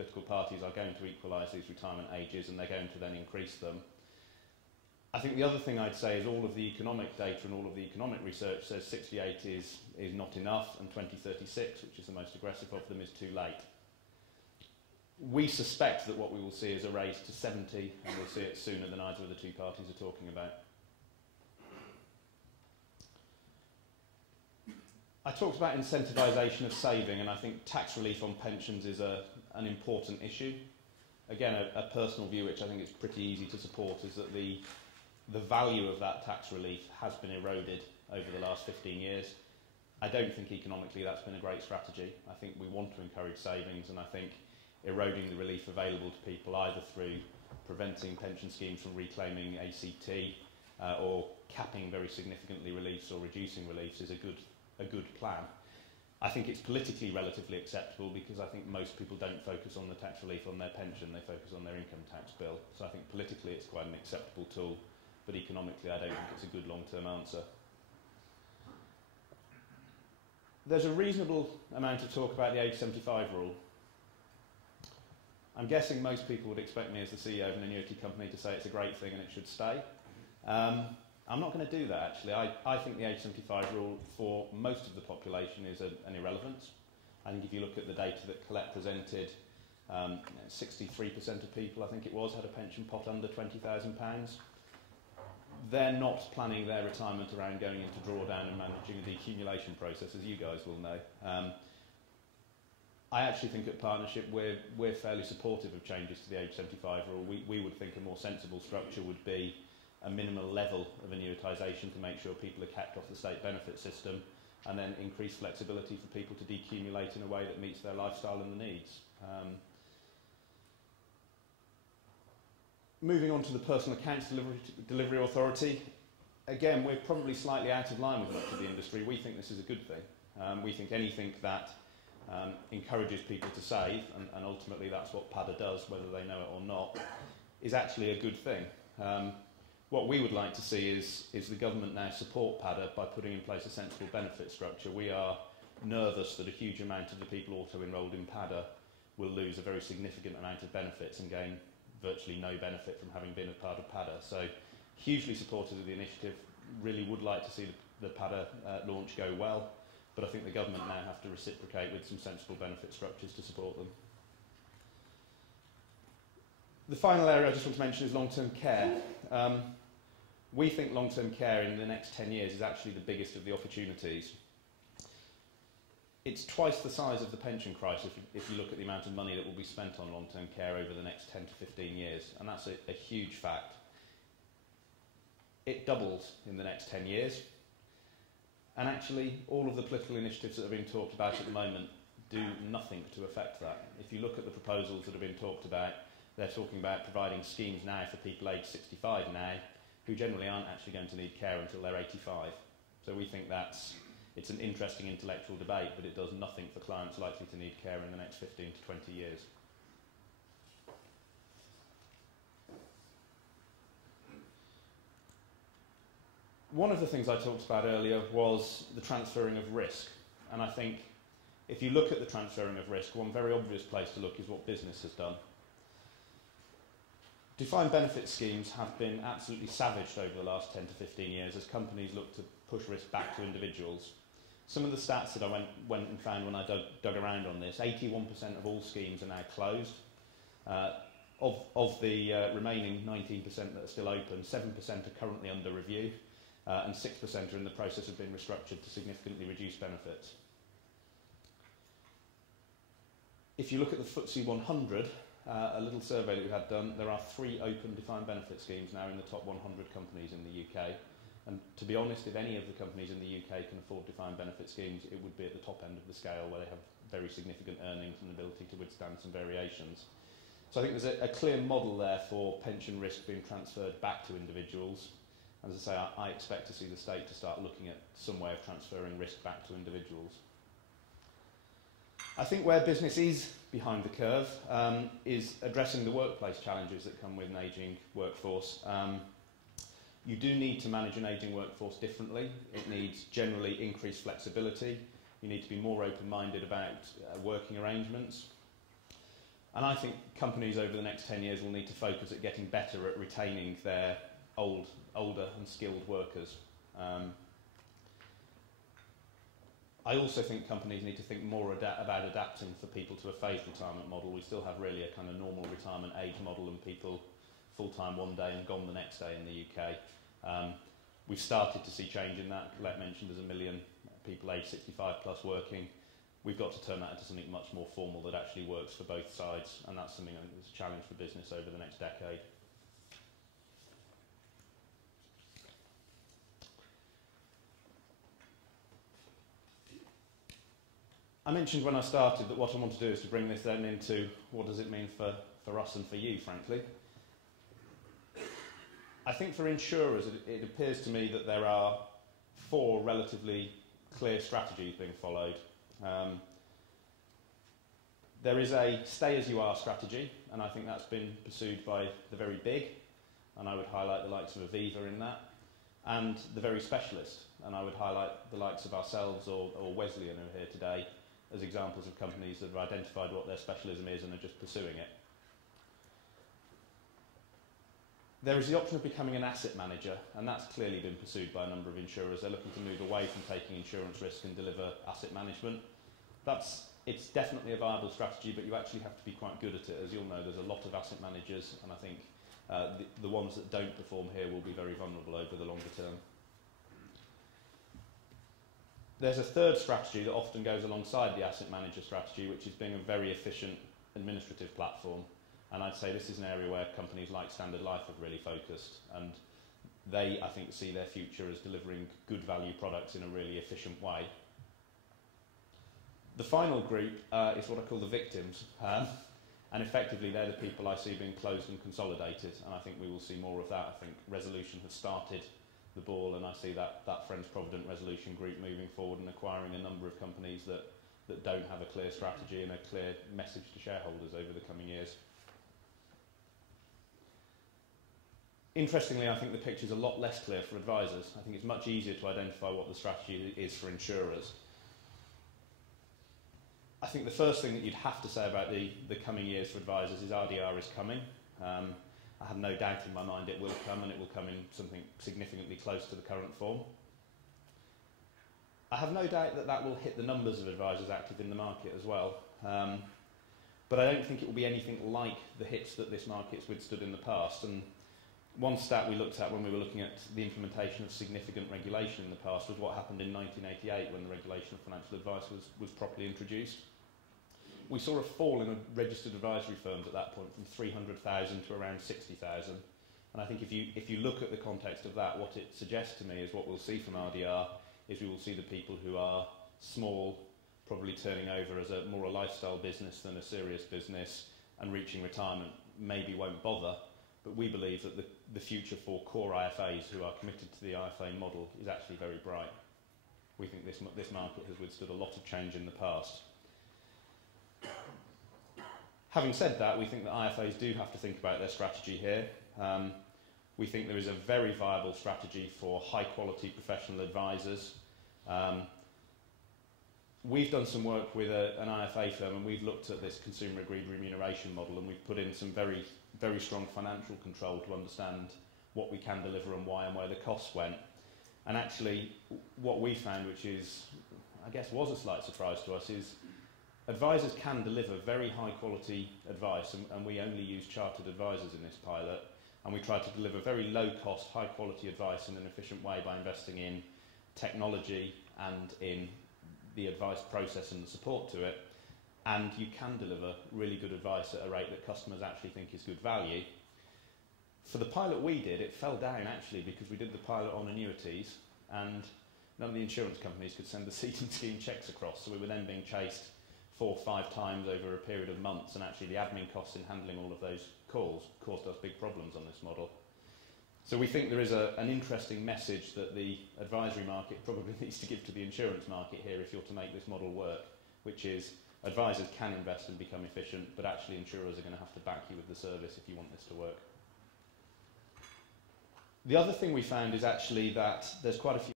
political parties are going to equalise these retirement ages and they're going to then increase them. I think the other thing I'd say is all of the economic data and all of the economic research says 68 is not enough, and 2036, which is the most aggressive of them, is too late. We suspect that what we will see is a raise to 70, and we'll see it sooner than either of the two parties are talking about. I talked about incentivisation of saving, and I think tax relief on pensions is an important issue. Again, a personal view which I think is pretty easy to support is that the value of that tax relief has been eroded over the last 15 years. I don't think economically that's been a great strategy. I think we want to encourage savings, and I think eroding the relief available to people either through preventing pension schemes from reclaiming ACT or capping very significantly reliefs or reducing reliefs is a good plan. I think it's politically relatively acceptable because I think most people don't focus on the tax relief on their pension, they focus on their income tax bill. So I think politically it's quite an acceptable tool, but economically I don't think it's a good long-term answer. There's a reasonable amount of talk about the age 75 rule. I'm guessing most people would expect me as the CEO of an annuity company to say it's a great thing and it should stay. I'm not going to do that, actually. I think the age 75 rule for most of the population is an irrelevance. I think if you look at the data that Colette presented, 63% of people, I think it was, had a pension pot under £20,000. They're not planning their retirement around going into drawdown and managing a decumulation process, as you guys will know. I actually think at Partnership we're fairly supportive of changes to the age 75 rule. We would think a more sensible structure would be a minimal level of annuitisation to make sure people are kept off the state benefit system, and then increase flexibility for people to decumulate in a way that meets their lifestyle and the needs. Moving on to the Personal Accounts Delivery Authority, again, we're probably slightly out of line with much of the industry. We think this is a good thing. We think anything that encourages people to save, and ultimately that's what PADA does, whether they know it or not, is actually a good thing. What we would like to see is the government now support PADA by putting in place a sensible benefit structure. We are nervous that a huge amount of the people auto-enrolled in PADA will lose a very significant amount of benefits and gain virtually no benefit from having been a part of PADA. So hugely supportive of the initiative, really would like to see the PADA launch go well, but I think the government now have to reciprocate with some sensible benefit structures to support them. The final area I just want to mention is long-term care. We think long-term care in the next 10 years is actually the biggest of the opportunities. It's twice the size of the pension crisis if you look at the amount of money that will be spent on long-term care over the next 10 to 15 years, and that's a huge fact. It doubles in the next 10 years, and actually all of the political initiatives that are being talked about at the moment do nothing to affect that. If you look at the proposals that have been talked about, they're talking about providing schemes now for people aged 65 now, who generally aren't actually going to need care until they're 85. So we think it's an interesting intellectual debate, but it does nothing for clients likely to need care in the next 15 to 20 years. One of the things I talked about earlier was the transferring of risk, and I think if you look at the transferring of risk, one very obvious place to look is what business has done. Defined benefit schemes have been absolutely savaged over the last 10 to 15 years as companies look to push risk back to individuals. Some of the stats that I went and found when I dug around on this, 81% of all schemes are now closed. Of the remaining 19% that are still open, 7% are currently under review, and 6% are in the process of being restructured to significantly reduce benefits. If you look at the FTSE 100, a little survey that we had done, there are 3 open defined benefit schemes now in the top 100 companies in the UK. And to be honest, if any of the companies in the UK can afford defined benefit schemes, it would be at the top end of the scale where they have very significant earnings and ability to withstand some variations. So I think there's a clear model there for pension risk being transferred back to individuals. As I say, I expect to see the state to start looking at some way of transferring risk back to individuals. I think where business is behind the curve is addressing the workplace challenges that come with an ageing workforce. You do need to manage an ageing workforce differently. It needs generally increased flexibility. You need to be more open-minded about working arrangements. And I think companies over the next 10 years will need to focus at getting better at retaining their older and skilled workers. I also think companies need to think more about adapting for people to a phased retirement model. We still have really a kind of normal retirement age model and people full-time one day and gone the next day in the UK. We've started to see change in that. Colette mentioned there's 1 million people aged 65 plus working. We've got to turn that into something much more formal that actually works for both sides, and that's something I think is a challenge for business over the next decade. I mentioned when I started that what I want to do is to bring this then into what does it mean for us and for you, frankly. I think for insurers it appears to me that there are 4 relatively clear strategies being followed. There is a stay-as-you-are strategy, and I think that's been pursued by the very big, and I would highlight the likes of Aviva in that, and the very specialist, and I would highlight the likes of ourselves or Wesleyan who are here today as examples of companies that have identified what their specialism is and are just pursuing it. There is the option of becoming an asset manager, and that's clearly been pursued by a number of insurers. They're looking to move away from taking insurance risk and deliver asset management. It's definitely a viable strategy, but you actually have to be quite good at it. As you'll know, there's a lot of asset managers, and I think the ones that don't perform here will be very vulnerable over the longer term. There's a third strategy that often goes alongside the asset manager strategy, which is being a very efficient administrative platform. And I'd say this is an area where companies like Standard Life have really focused, and they, I think, see their future as delivering good value products in a really efficient way. The final group is what I call the victims, and effectively they're the people I see being closed and consolidated, and I think we will see more of that. I think Resolution has started the ball, and I see that Friends Provident Resolution group moving forward and acquiring a number of companies that don't have a clear strategy and a clear message to shareholders over the coming years. Interestingly, I think the picture is a lot less clear for advisors. I think it's much easier to identify what the strategy is for insurers. I think the first thing that you'd have to say about the coming years for advisors is RDR is coming. I have no doubt in my mind it will come, and it will come in something significantly close to the current form. I have no doubt that will hit the numbers of advisors active in the market as well. But I don't think it will be anything like the hits that this market's withstood in the past. And one stat we looked at when we were looking at the implementation of significant regulation in the past was what happened in 1988 when the regulation of financial advice was properly introduced. We saw a fall in registered advisory firms at that point from 300,000 to around 60,000. And I think if you look at the context of that, what it suggests to me is what we'll see from RDR is we will see the people who are small, probably turning over as more a lifestyle business than a serious business, and reaching retirement maybe won't bother. But we believe that the future for core IFAs who are committed to the IFA model is actually very bright. We think this market has withstood a lot of change in the past. Having said that, we think that IFAs do have to think about their strategy here. We think there is a very viable strategy for high-quality professional advisors. We've done some work with an IFA firm, and we've looked at this consumer-agreed remuneration model, and we've put in some very, very strong financial control to understand what we can deliver and where the costs went. And actually, what we found, which is, I guess, was a slight surprise to us, is advisors can deliver very high-quality advice, and we only use chartered advisors in this pilot, and we try to deliver very low-cost, high-quality advice in an efficient way by investing in technology and in the advice process and the support to it, and you can deliver really good advice at a rate that customers actually think is good value. For the pilot we did, it fell down actually because we did the pilot on annuities, and none of the insurance companies could send the seeding scheme checks across, so we were then being chased 4 or 5 times over a period of months, and actually the admin costs in handling all of those calls caused us big problems on this model. So we think there is an interesting message that the advisory market probably needs to give to the insurance market here if you're to make this model work, which is advisors can invest and become efficient, but actually insurers are going to have to back you with the service if you want this to work. The other thing we found is actually that there's quite a few